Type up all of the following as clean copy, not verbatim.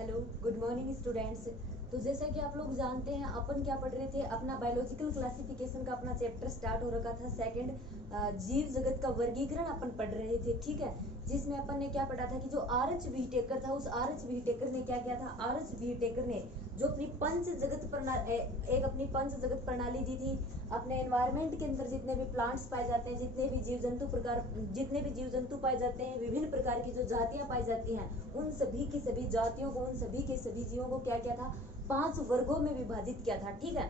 Hello, good morning students. तो जैसा कि आप लोग जानते हैं, अपन क्या पढ़ रहे थे, अपना बायोलॉजिकल क्लासिफिकेशन का अपना चैप्टर स्टार्ट हो रखा था। सेकंड, जीव जगत का वर्गीकरण अपन पढ़ रहे थे, ठीक है। जिसमें अपन ने क्या पढ़ा था कि जो आर एच व्हीटेकर था, उस आर एच व्हीटेकर ने क्या किया था, आर एच व्हीटेकर ने जो अपनी पंच जगत प्रणाली, एक अपनी पंच जगत प्रणाली दी थी। अपने एनवायरमेंट के अंदर जितने भी प्लांट्स पाए जाते हैं, जितने भी जीव जंतु पाए जाते हैं, विभिन्न प्रकार की जो जातियां पाई जाती हैं, उन सभी की सभी जातियों को, उन सभी के सभी जीवों को क्या किया था, 5 वर्गों में विभाजित किया था, ठीक है।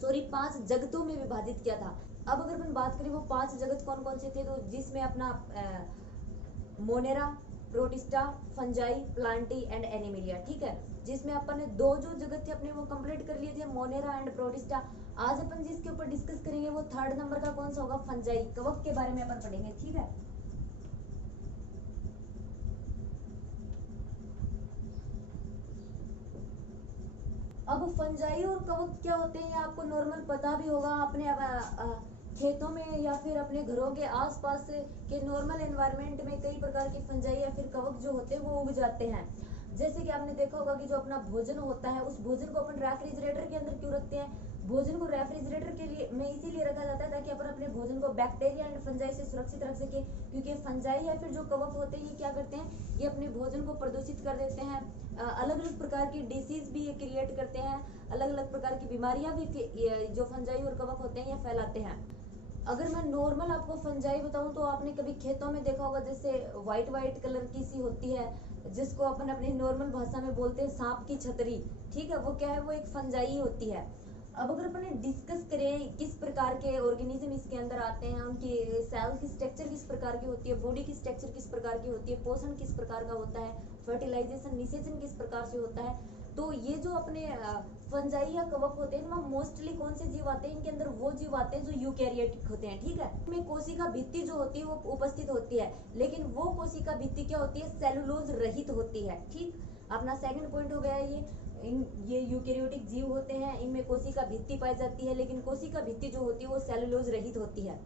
सॉरी, 5 जगतों में विभाजित किया था। अब अगर अपन बात करें वो 5 जगत कौन कौन से थे, तो जिसमें अपना Monera, protista, fungi, Plantae and Animalia, ठीक है। जिसमें अपन ने 2 जो जगत थे अपने वो कंप्लीट कर लिए थे, मोनेरा एंड प्रोटिस्टा। आज अपन जिसके ऊपर डिस्कस करेंगे वो 3rd नंबर का कौन सा होगा, फंजाई, कवक के बारे में अपन पढ़ेंगे, ठीक है। अब फंजाई और कवक क्या होते हैं, आपको नॉर्मल पता भी होगा। अपने खेतों में या फिर अपने घरों के आसपास के नॉर्मल एनवायरनमेंट में कई प्रकार के फंजाई या फिर कवक जो होते हैं वो उग जाते हैं। जैसे कि आपने देखा होगा कि जो अपना भोजन होता है, उस भोजन को अपन रेफ्रिजरेटर के अंदर क्यों रखते हैं। भोजन को रेफ्रिजरेटर के लिए में इसीलिए रखा जाता है ताकि अपन अपने भोजन को बैक्टीरिया एंड फंजाई से सुरक्षित रख सके। क्योंकि फंजाई या फिर जो कवक होते हैं ये क्या करते हैं, ये अपने भोजन को प्रदूषित कर देते हैं। अलग अलग प्रकार की डिसीज भी ये क्रिएट करते हैं, अलग अलग प्रकार की बीमारियां भी जो फंजाई और कवक होते हैं ये फैलाते हैं। अगर मैं नॉर्मल आपको फंजाई बताऊं तो आपने कभी खेतों में देखा होगा, जैसे व्हाइट व्हाइट कलर की सी होती है, जिसको अपन अपनी नॉर्मल भाषा में बोलते हैं सांप की छतरी, ठीक है। वो क्या है, वो एक फंजाई होती है। अब अगर अपन डिस्कस करें किस प्रकार के ऑर्गेनिज्म इसके अंदर आते हैं, उनकी सेल की स्ट्रक्चर किस प्रकार की होती है, बॉडी की स्ट्रक्चर किस प्रकार की होती है, पोषण किस प्रकार का होता है, फर्टिलाइजेशन निषेचन किस प्रकार से होता है, तो ये जो अपने फंजाई या कवक होते हैं, इनमें मोस्टली कौन से जीव आते हैं, इनके अंदर वो जीव आते हैं जो यूकैरियोटिक होते हैं, ठीक है। इनमें कोशिका भित्ति जो होती है वो उपस्थित होती है, लेकिन वो कोशिका भित्ति क्या होती है, सेलुलोज रहित होती है, ठीक। अपना सेकंड पॉइंट हो गया ये यूकैरियोटिक जीव होते हैं, इनमें कोशिका भित्ति पाई जाती है, लेकिन कोशिका भित्ति जो होती है वो सेलुलोज रहित होती है।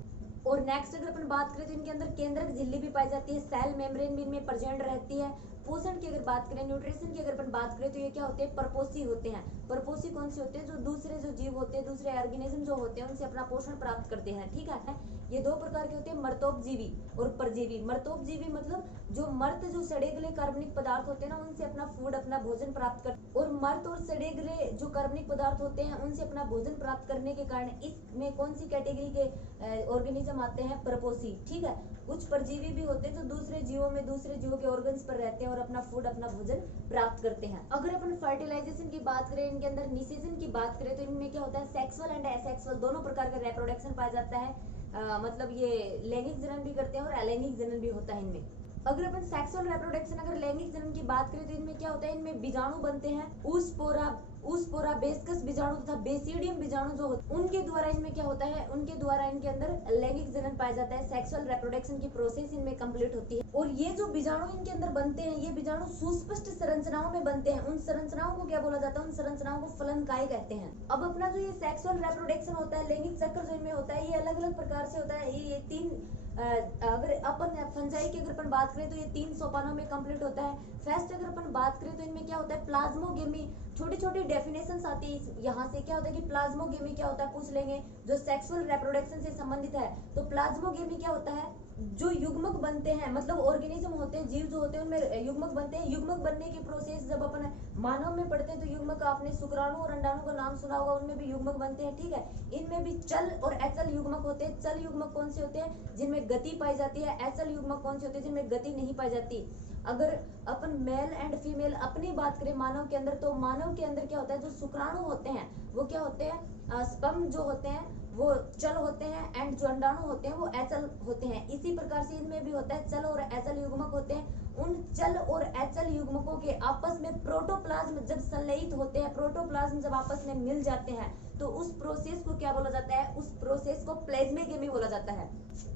और नेक्स्ट अगर अपन बात करें तो इनके अंदर केंद्रक झिल्ली भी पाई जाती है, सेल मेम्ब्रेन भी इनमें प्रेजेंट रहती है। पोषण की अगर बात करें, न्यूट्रिशन की अगर अपन बात करें तो ये क्या होते हैं, परपोषी होते हैं। परपोषी कौन से होते हैं, जो दूसरे जो जीव होते हैं, दूसरे ऑर्गेनिज्म जो होते हैं उनसे अपना पोषण प्राप्त करते हैं, ठीक है। ये 2 प्रकार के होते हैं, मर्तोपजीवी और परजीवी। मर्तोपजीवी मतलब जो मर्त जो सड़े गले कार्बनिक पदार्थ होते हैं ना, उनसे अपना फूड, अपना भोजन प्राप्त कर, और मर्त और सड़े गले जो कार्बनिक पदार्थ होते हैं उनसे अपना भोजन प्राप्त करने के कारण इसमें कौन सी कैटेगरी के ऑर्गेनिज्म आते हैं, परपोषी, ठीक है। कुछ परजीवी भी होते हैं जो दूसरे जीवों में, दूसरे जीवों के ऑर्गन्स पर रहते हैं और अपना फूड, अपना भोजन प्राप्त करते हैं। अगर अपन फर्टिलाइजेशन की बात करें, इनके अंदर निषेचन की बात करें तो इनमें क्या होता है, सेक्सुअल एंड एसेक्सुअल दोनों प्रकार का रिप्रोडक्शन पाया जाता है। मतलब ये लैंगिक जनन भी करते हैं और अलैंगिक जनन भी होता है इनमें। अगर अपन सेक्सुअल रिप्रोडक्शन, अगर लैंगिक जनन की बात करें तो इनमें क्या होता है, इनमें बीजाणु बनते हैं, ऊसपोरा बेस्कस बीजाणु तथा बेसिडियम बीजाणु जो होते हैं उनके द्वारा इनमें क्या होता है, उनके द्वारा इनके अंदर लैंगिक जनन पाया जाता है। सेक्सुअल रिप्रोडक्शन की प्रोसेस इनमें कंप्लीट होती है। और ये जो बीजाणु इनके अंदर बनते हैं, ये बीजाणु सुस्पष्ट संरचनाओं में बनते हैं। उन संरचनाओं को क्या बोला जाता है, उन संरचनाओं को फलनकाय कहते हैं। अब अपना जो ये सेक्सुअल रिप्रोडक्शन होता है, लैंगिक चक्र जो इनमें होता है, ये अलग अलग प्रकार से होता है। ये 3 अगर अपन फंजाई की अगर अपन बात करें तो ये 3 सोपानों में कंप्लीट होता है। फर्स्ट अगर अपन बात करें तो इनमें क्या होता है, प्लाज्मोगेमी। छोटी छोटी डेफिनेशंस आती है यहाँ से, क्या होता है कि प्लाज्मोगेमी क्या होता है पूछ लेंगे, जो सेक्सुअल रिप्रोडक्शन से संबंधित है। तो प्लाज्मोगेमी क्या होता है, जो युग्मक बनते हैं, मतलब ऑर्गेनिज्म होते हैं, जीव जो होते हैं उनमें युग्मक बनते हैं। युग्मक बनने की प्रोसेस जब अपन मानव में पढ़ते हैं तो युग्मक, आपने शुक्राणु और अंडाणु का नाम सुना होगा, उनमें भी युग्मक बनते हैं, ठीक है। इनमें भी चल और अचल युग्मक होते हैं। चल युग्मक कौन से होते हैं, जिनमें गति पाई जाती है। अचल युग्मक कौन से होते हैं, जिनमें गति नहीं पाई जाती। अगर अपन मेल एंड फीमेल अपनी बात करें मानव के अंदर, तो मानव के अंदर क्या होता है, जो शुक्राणु होते हैं वो क्या होते हैं, स्पर्म जो होते हैं वो चल होते हैं, एंड जो अंडाणु होते हैं वो अचल होते हैं। इसी प्रकार से इनमें भी होता है, चल और अचल युग्मक होते हैं। उन चल और अचल युग्मकों के आपस में प्रोटोप्लाज्म जब संलयित होते हैं, प्रोटोप्लाज्म जब आपस में मिल जाते हैं, तो उस प्रोसेस को क्या बोला जाता है, उस प्रोसेस को प्लेज्मोगेमी बोला जाता है,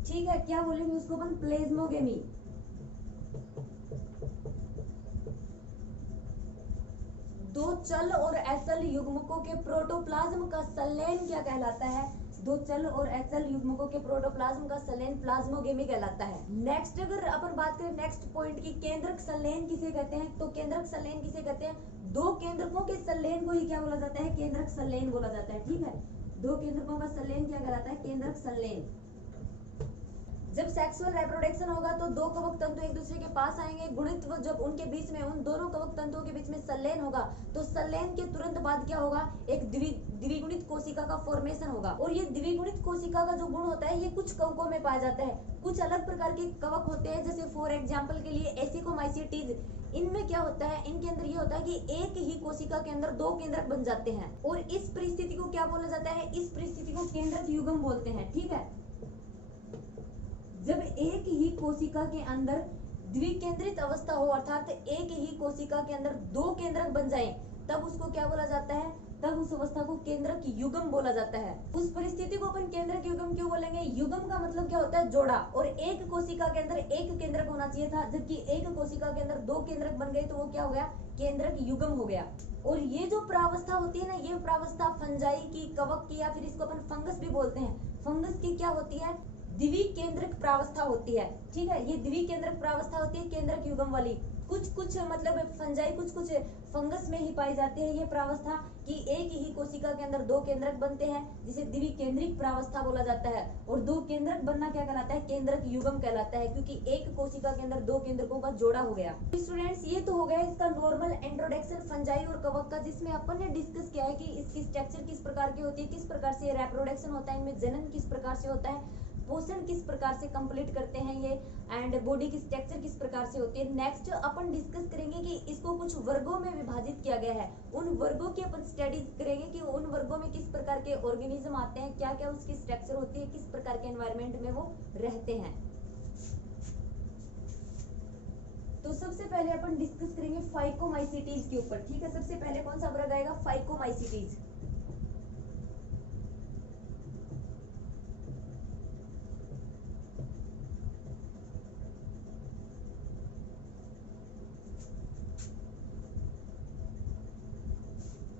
ठीक है। क्या बोलेंगे उसको अपन, प्लेज्मोगेमी। दो चल और अचल युग्मकों के प्रोटोप्लाज्म का संलयन क्या कहलाता है, दो चल और एचएल युग्मकों के प्रोटोप्लाज्म का संलयन प्लाज्मोगेमी कहलाता है। नेक्स्ट अगर अपन बात करें नेक्स्ट पॉइंट की केंद्रक संलयन किसे कहते हैं, तो केंद्रक संलयन किसे कहते हैं, दो केंद्रकों के संलयन को ही क्या बोला जाता है, केंद्रक संलयन बोला जाता है। ठीक है, दो केंद्रकों का संलयन क्या कहलाता है, केंद्रक संलयन। जब सेक्सुअल रिप्रोडक्शन होगा तो दो कवक तंतु एक दूसरे के पास आएंगे, गुणित्व जब उनके बीच में उन दोनों कवक तंतुओं के बीच में संलयन होगा तो संलयन के तुरंत बाद क्या होगा, एक द्विगुणित कोशिका का फॉर्मेशन होगा। और ये द्विगुणित कोशिका का जो गुण होता है ये कुछ कवकों में पाया जाता है, कुछ अलग प्रकार के कवक होते हैं, जैसे फॉर एग्जाम्पल के लिए एसिकोमाइसीटीज। इनमें क्या होता है, इनके अंदर ये होता है कि एक ही कोशिका के अंदर दो केंद्रक बन जाते हैं और इस परिस्थिति को क्या बोला जाता है, इस परिस्थिति को केंद्रक युग्म बोलते हैं। ठीक है, जब एक ही कोशिका के अंदर द्विकेंद्रित अवस्था हो अर्थात एक ही कोशिका के अंदर दो केंद्रक बन जाएं, तब उसको क्या बोला जाता है, तब उस अवस्था को केंद्रक युग्म बोला जाता है। उस परिस्थिति को अपन केंद्रक युग्म क्यों बोलेंगे, युग्म का मतलब क्या होता है, जोड़ा। और एक कोशिका के अंदर एक केंद्रक होना चाहिए था, जबकि एक कोशिका के अंदर दो केंद्रक बन गए तो वो क्या हो गया, केंद्रक युग्म हो गया। और ये जो प्रावस्था होती है ना, ये प्रावस्था फंजाई की, कवक की, या फिर इसको अपन फंगस भी बोलते हैं, फंगस की क्या होती है, द्विकेंद्रक प्रावस्था होती है। ठीक है, ये द्विकेंद्रक प्रावस्था होती है केंद्रक युग्म वाली। कुछ मतलब फंजाई कुछ फंगस में ही पाई जाती है ये प्रावस्था कि एक ही कोशिका के अंदर दो केंद्रक बनते हैं, जिसे द्विकेंद्रिक प्रावस्था बोला जाता है। और दो केंद्रक बनना क्या कहलाता है, केंद्रक युग्म कहलाता है, क्योंकि एक कोशिका के अंदर दो केंद्रकों का जोड़ा हो गया। स्टूडेंट्स, ये तो हो गया इसका नॉर्मल इंट्रोडक्शन फंजाई और कवक का, जिसमें अपन ने डिस्कस किया है कि इसकी स्ट्रक्चर किस प्रकार की होती है, किस प्रकार से रिप्रोडक्शन होता है, इनमें जनन किस प्रकार से होता है, पोषण किस प्रकार से कंप्लीट करते हैं ये, एंड बॉडी की स्ट्रक्चर किस प्रकार से होती है। नेक्स्ट अपन डिस्कस करेंगे कि इसको कुछ वर्गों में विभाजित किया गया है, उन वर्गों की अपन स्टडी करेंगे कि उन वर्गों में किस प्रकार के ऑर्गेनिज्म आते हैं, क्या क्या उसकी स्ट्रक्चर होती है, किस प्रकार के एनवायरनमेंट में वो रहते हैं। तो सबसे पहले अपन डिस्कस करेंगे फाइकोमाइसीटीज के ऊपर। ठीक है, सबसे पहले कौन सा वर्ग आएगा, फाइकोमाइसीटीज।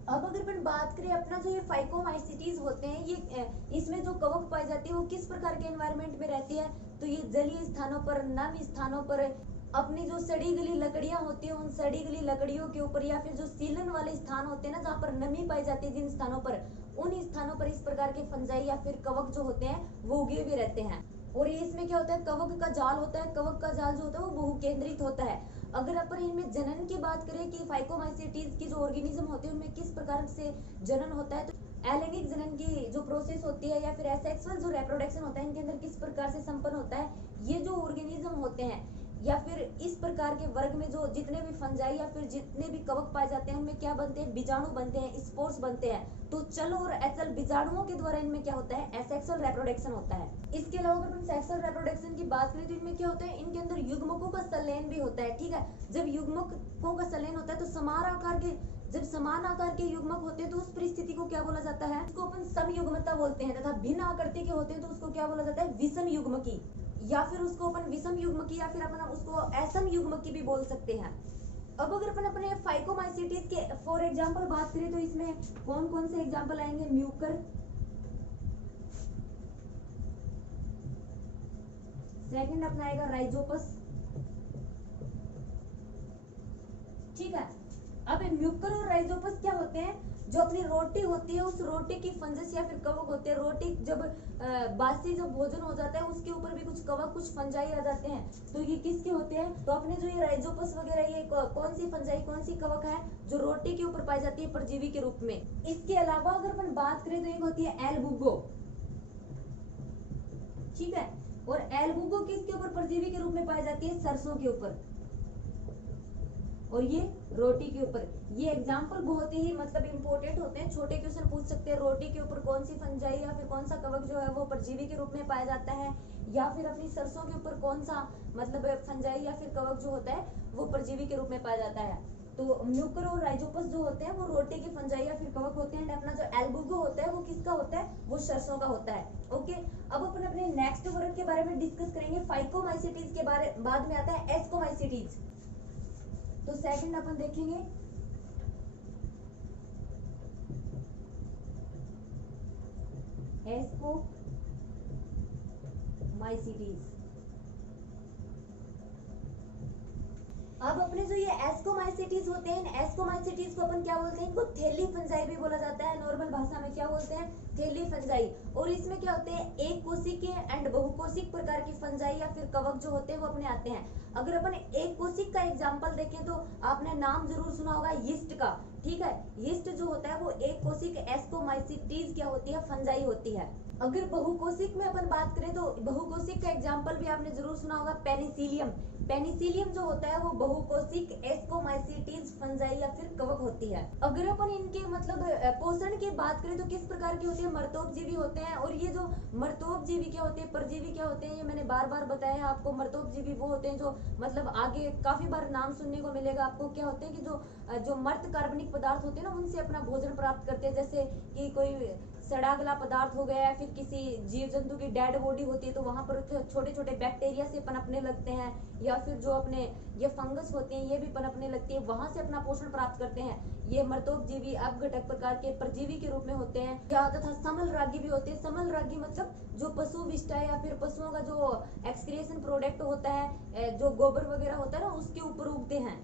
अब अगर अपन बात करें अपना जो ये फाइकोमाइसीटीज होते हैं, ये इसमें जो कवक पाई जाती है वो किस प्रकार के एनवायरनमेंट में रहती है, तो ये जलीय स्थानों पर, नम स्थानों पर, अपनी जो सड़ी गली लकड़ियां होती है उन सड़ी गली लकड़ियों के ऊपर, या फिर जो सीलन वाले स्थान होते हैं ना जहाँ पर नमी पाई जाती है जिन स्थानों पर, उन स्थानों पर इस प्रकार के फंजाई या फिर कवक जो होते हैं वो उगे हुए रहते हैं। और ये इसमें क्या होता है, कवक का जाल होता है, कवक का जाल जो होता है वो बहुकेंद्रित होता है। अगर अपन इनमें जनन की बात करें कि फाइकोमाइसीटीज की जो ऑर्गेनिज्म होते हैं उनमें किस प्रकार से जनन होता है, तो अलैंगिक जनन की जो प्रोसेस होती है या फिर एसेक्सुअल जो रिप्रोडक्शन होता है इनके अंदर किस प्रकार से संपन्न होता है, ये जो ऑर्गेनिज्म होते हैं या फिर इस प्रकार के वर्ग में जो जितने भी फंजाई या फिर जितने भी कवक पाए जाते हैं उनमें क्या बनते हैं, बीजाणु बनते हैं, स्पोर्स बनते हैं। तो चल और एचल बीजाणुओं के द्वारा इनमें क्या होता है, एसेक्सुअल रिप्रोडक्शन होता है। इसके अलावा अगर हम सेक्सुअल रिप्रोडक्शन की बात करें तो इनमें क्या होता है, इनके अंदर युग्मकों का संलयन भी होता है। ठीक है, जब युग्मकों का संलयन होता है तो समान आकार के, जब समान आकार के युग्मक होते हैं तो उस परिस्थिति को क्या बोला जाता है, उसको अपन समयुग्मता बोलते हैं, तथा भिन्न आकृति के होते हैं तो उसको क्या बोला जाता है, विषम युग्मकी, या फिर उसको अपन विषम युग्मकी या फिर अपन उसको असम युग्मकी भी बोल सकते हैं। अब अगर अपन अपने फाइकोमाइसीटीज के फॉर एग्जांपल बात करें तो इसमें कौन कौन से एग्जांपल आएंगे, म्यूकर, सेकंड अपना आएगा राइजोपस। ठीक है, अब म्यूकर और राइजोपस क्या होते हैं, जो अपनी रोटी होती है उस रोटी की फंजस या फिर कवक होते हैं, रोटी जब बासी जब भोजन हो जाता है उसके ऊपर भी कुछ कवक कुछ फंजाई आ जाते हैं, तो ये किसके होते हैं, तो अपने जो ये राइजोपस वगैरह ये कौन सी फंजाई कौन सी कवक है जो रोटी के ऊपर पाई जाती है परजीवी के रूप में। इसके अलावा अगर अपन बात करें तो एक होती है एल्बुगो। ठीक है, और एल्बुगो किसके ऊपर परजीवी के रूप में पाई जाती है, सरसों के ऊपर, और ये रोटी के ऊपर। ये एग्जाम्पल बहुत ही मतलब इंपॉर्टेंट होते हैं, छोटे क्वेश्चन पूछ सकते हैं, रोटी के ऊपर कौन सी फंजाई या फिर कौन सा कवक जो है वो परजीवी के रूप में पाया जाता है, या फिर अपनी सरसों के ऊपर कौन सा मतलब फंजाई या फिर कवक जो होता है वो परजीवी के रूप में पाया जाता है। तो म्यूकर और राइजोपस जो होते हैं वो रोटी के फंजाई या फिर कवक होते हैं, अपना जो एल्बुगो होता है वो किसका होता है, वो सरसों का होता है। ओके, अब अपन अपने नेक्स्ट वर्ग के बारे में डिस्कस करेंगे। फाइकोमाइसीटीज के बारे बाद में आता है एस्कोमाइसीटीज। तो सेकंड अपन देखेंगे एस्कोमाइसीटीज। अब अपने जो ये एस्कोमाइसीटीज होते हैं, एस्कोमाइसीटीज को अपन क्या बोलते हैं, इनको थैली फंजाई भी बोला जाता है, नॉर्मल भाषा में क्या बोलते हैं, थैली फंजाई। और इसमें क्या होते हैं, एक कोशिकीय एंड बहुकोशिक प्रकार की फंजाई या फिर कवक जो होते हैं वो अपने आते हैं। अगर अपन एक कोशिक का एग्जांपल देखें तो आपने नाम जरूर सुना होगा यीस्ट का, ठीक है। यीस्ट जो होता है वो एक कोशिक एस्कोमाइसीटीज क्या होती है, फंजाई होती है। अगर बहुकोशिक में अपन बात करें तो बहुकोशिक का एग्जांपल भी आपने जरूर सुना होगा पेनिसिलियम। पेनिसिलियम जो होता है वो बहुकोशिक एस्कोमाइसीटीज फंजाई या फिर कवक होती है। अगर अपन इनके मतलब पोषण की बात करें तो किस प्रकार की होती है, मर्तोपजीवी होते हैं। और ये जो मर्तोपजीवी क्या होते हैं, परजीवी क्या होते हैं, ये मैंने बार बार बताया है आपको। मर्तोपजीवी वो होते हैं जो मतलब आगे काफी बार नाम सुनने को मिलेगा आपको, क्या होते हैं कि जो मर्त कार्बनिक पदार्थ होते हैं ना उनसे अपना भोजन प्राप्त करते हैं। जैसे कि कोई सड़ा गला पदार्थ हो गया या फिर किसी जीव जंतु की डेड बॉडी होती है तो वहां पर छोटे छोटे बैक्टीरिया से पनपने लगते हैं, या फिर जो अपने ये फंगस होते हैं ये भी पनपने लगती है, वहां से अपना पोषण प्राप्त करते हैं। ये मर्तोपजीवी अपघटक प्रकार के परजीवी के रूप में होते हैं। या तथा समल रागी भी होते हैं। समल रागी मतलब जो पशु विष्टा या फिर पशुओं का जो एक्सक्रिएशन प्रोडक्ट होता है, जो गोबर वगैरह होता है ना उसके ऊपर उगते हैं।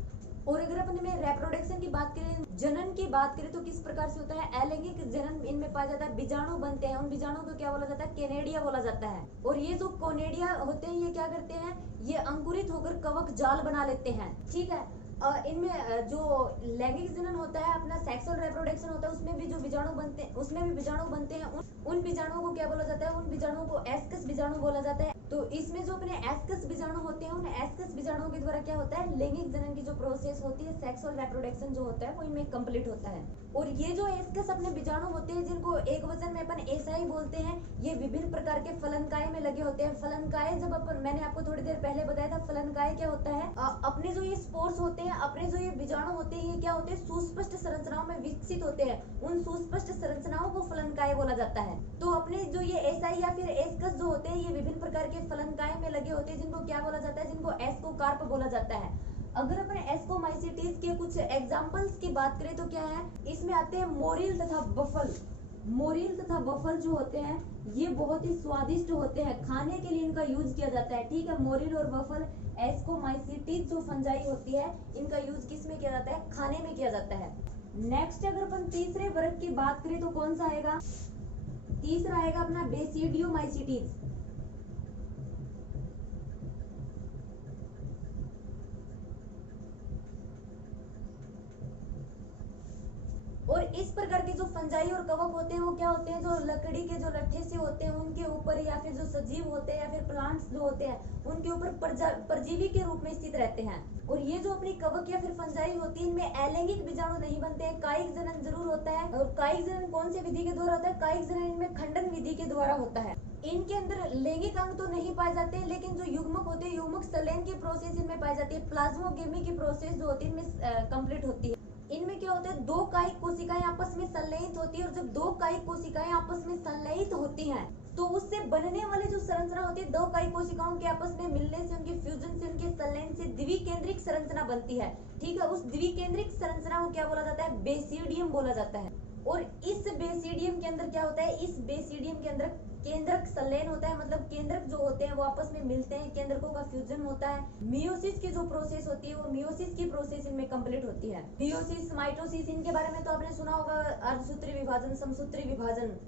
और अगर अपन में रेप्रोडक्शन की बात करें, जनन की बात करें तो किस प्रकार से होता है, अलैंगिक जनन इनमें पाया जाता है। बीजाणु बनते हैं, उन बीजाणु को क्या बोला जाता है, केनेडिया बोला जाता है। और ये जो कोनेडिया होते हैं ये क्या करते हैं, ये अंकुरित होकर कवक जाल बना लेते हैं, ठीक है। इनमें जो लैंगिक जनन होता है, अपना सेक्सुअल रिप्रोडक्शन होता है, उसमें भी जो बीजाणु बनते हैं, उसमें भी बीजाणु बनते हैं। उन बीजाणुओं को क्या बोला जाता है, उन बीजाणुओं को एस्कस बीजाणु बोला जाता है। तो इसमें जो अपने एस्कस बीजाणु होते हैं, उन एस्कस बीजाणुओं के द्वारा क्या होता है, लैंगिक जनन की जो प्रोसेस होती है, सेक्सुअल रिप्रोडक्शन जो होता है वो इनमें कंप्लीट होता है। और ये जो एस्कस अपने बीजाणु होते हैं, जिनको एक वचन में अपन ऐसा ही बोलते हैं, ये विभिन्न प्रकार के फलनकाय में लगे होते हैं। फलनकाय जब अपन, मैंने आपको थोड़ी देर पहले बताया था, फलनकाय क्या होता है, अपने जो ये स्पोर्स होते हैं, अपने जो ये बीजाणु होते हैं, ये क्या होते हैं, सुस्पष्ट संरचनाओं में विकसित होते हैं। उन सुस्पष्ट संरचनाओं को फलनकाय बोला जाता है। तो अपने जो ये एसाई या फिर एस्कस जो होते हैं, ये विभिन्न प्रकार के फलनकाय में लगे होते हैं, जिनको क्या बोला जाता है, जिनको एस्कोकार्प बोला जाता है। अगर अपन एस्कोमाइसीटीज के कुछ एग्जांपल्स की बात करें तो क्या है, इसमें आते हैं मोरिल तथा बफल। मोरिल तथा बफल जो होते हैं ये बहुत ही स्वादिष्ट होते हैं, खाने के लिए इनका यूज किया जाता है, ठीक है। मोरिल और बफल एस्कोमाइसीटीज जो फंजाई होती है, इनका यूज किस में किया जाता है, खाने में किया जाता है। नेक्स्ट अगर अपन तीसरे वर्ग की बात करें तो कौन सा आएगा, तीसरा आएगा अपना बेसिडियोमाइसीटीज। और इस प्रकार के जो फंजाई और कवक होते हैं वो क्या होते हैं, जो लकड़ी के जो लट्ठे से होते हैं उनके ऊपर, या फिर जो सजीव होते हैं या फिर प्लांट्स जो होते हैं उनके ऊपर परजीवी के रूप में स्थित रहते हैं। और ये जो अपनी कवक या फिर फंजाई होती है, इनमें अलैंगिक बीजाणु नहीं बनते हैं, कायिक जनन जरूर होता है। और कायिक जनन कौन सी विधि के द्वारा होता है, कायिक जनन इनमें खंडन विधि के द्वारा होता है। इनके अंदर लैंगिक अंग तो नहीं पाए जाते, लेकिन जो युग्मक होते हैं, युग्मक संलयन की प्रोसेस इनमें पाई जाती है। प्लाज्मोगेमी की प्रोसेस जो होती है इनमें कंप्लीट होती है। इनमें क्या होता है, दो कायिक कोशिकाएं आपस में संलयित होती है, और जब दो कायिक कोशिकाएं आपस में संलयित होती हैं तो उससे बनने वाली जो संरचना होती है, दो कायिक कोशिकाओं के आपस में मिलने से, उनके फ्यूजन से, उनके संलयन से द्विकेंद्रिक संरचना बनती है, ठीक है। उस द्विकेंद्रिक संरचना को क्या बोला जाता है, बेसिडियम बोला जाता है। और इस बेसिडियम के अंदर क्या होता है, इस बेसिडियम के अंदर केंद्रक संलयन होता है, मतलब केंद्रक जो होते हैं वो आपस में मिलते हैं, केंद्रकों का फ्यूजन होता है। मियोसिस की जो प्रोसेस होती है वो मियोसिस की प्रोसेस इनमें कंप्लीट होती है। मियोसिस, माइटोसिस, इनके बारे में तो आपने सुना होगा, अर्धसूत्री विभाजन, समसूत्री विभाजन।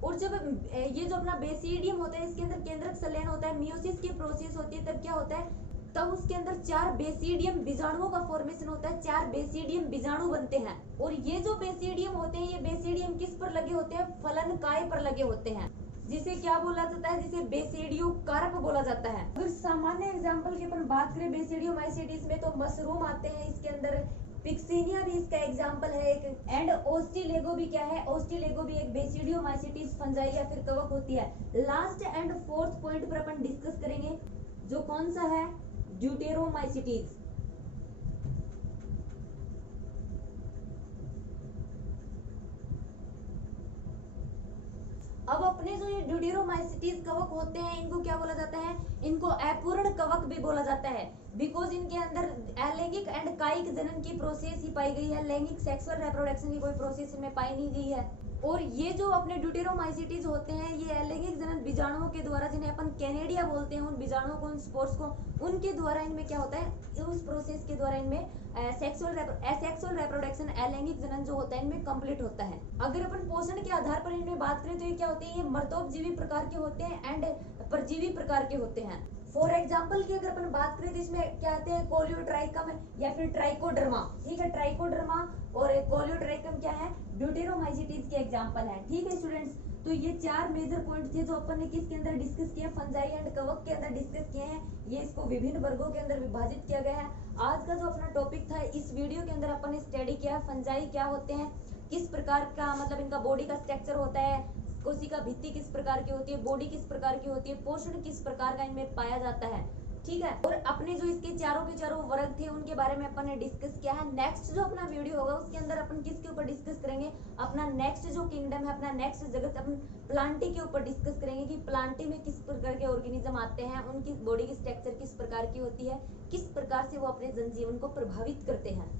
और जब ये जो अपना बेसिडियम होता है, इसके अंदर केंद्रक संलयन होता है, मियोसिस की प्रोसेस होती है, तब क्या होता है, तब उसके अंदर 4 बेसिडियम बीजाणुओं का फॉर्मेशन होता है, 4 बेसिडियम बीजाणु बनते हैं। और ये जो बेसिडियम होते हैं, ये बेसिडियम किस पर लगे होते हैं, फलनकाय पर लगे होते हैं, जिसे क्या बोला जाता है, जिसे बेसिडियोकार्प बोला जाता है। अगर सामान्य एग्जांपल की अपन बात करें बेसिडियोमाइसीटीज में, तो मशरूम आते हैं इसके अंदर, पिक्सीनिया भी इसका एग्जांपल है एक, एंड ओस्टिलेगो भी क्या है, ओस्टिलेगो भी एक बेसिडियोमाइसीटीज फंजाई या फिर कवक होती है। लास्ट एंड फोर्थ पॉइंट पर अपन डिस्कस करेंगे, जो कौन सा है, ड्यूटेरोमाइसीटीज। अब अपने जो ये ड्यूटेरोमाइसीटीज कवक होते हैं, इनको क्या बोला जाता है, इनको अपूर्ण कवक भी बोला जाता है, बिकॉज इनके अंदर अलैंगिक एंड कायिक जनन की प्रोसेस ही पाई गई है, लैंगिक सेक्सुअल रिप्रोडक्शन की कोई प्रोसेस इनमें पाई नहीं गई है। और ये जो अपने ड्यूटेरोमाइसीटीज होते हैं, ये अलैंगिक जनन बीजाणुओं के द्वारा, जिन्हें अपन कैनेडिया बोलते हैं, उन बीजाणुओं को, उन स्पोर्स को, उनके द्वारा इनमें क्या होता है, उस प्रोसेस के द्वारा इनमें एसेक्सुअल रिप्रोडक्शन, अलैंगिक जनन जो होता है इनमें कंप्लीट होता है। अगर अपन पोषण के आधार पर इनमें बात करें तो ये क्या होते हैं, ये मर्दोपजीवी प्रकार के होते हैं एंड परजीवी प्रकार के होते हैं। फॉर एग्जाम्पल की अगर अपन बात करें तो इसमें क्या आते हैं, कोलियोट्राइकम या फिर ट्राइकोडर्मा, ठीक है, ट्राइकोडर्मा और कोलियोट्राइकम क्या है, ड्यूटेरोमाइसीटीज के एग्जाम्पल है। ठीक है स्टूडेंट्स, तो ये 4 मेजर पॉइंट थे जो अपन ने किसके अंदर डिस्कस किए, फंजाई एंड कवक के अंदर डिस्कस किए हैं। ये इसको विभिन्न वर्गों के अंदर विभाजित किया गया है। आज का जो अपना टॉपिक था, इस वीडियो के अंदर अपन ने स्टडी किया फंजाई क्या होते हैं, किस प्रकार का मतलब इनका बॉडी का स्ट्रक्चर होता है, कोशिका भित्ति किस प्रकार की होती है, बॉडी किस प्रकार की होती है, पोषण किस प्रकार का इनमें पाया जाता है। ठीक है, और अपने जो इसके चारों के चारों वर्ग थे उनके बारे में अपन ने डिस्कस किया है। नेक्स्ट जो अपना वीडियो होगा उसके अंदर अपन किसके ऊपर डिस्कस करेंगे, अपना नेक्स्ट जो किंगडम है, अपना नेक्स्ट जगत अपन प्लांटी के ऊपर डिस्कस करेंगे कि प्लांटी में किस प्रकार के ऑर्गेनिज्म आते हैं, उनकी बॉडी की स्ट्रक्चर किस प्रकार की होती है, किस प्रकार से वो अपने जनजीवन को प्रभावित करते हैं।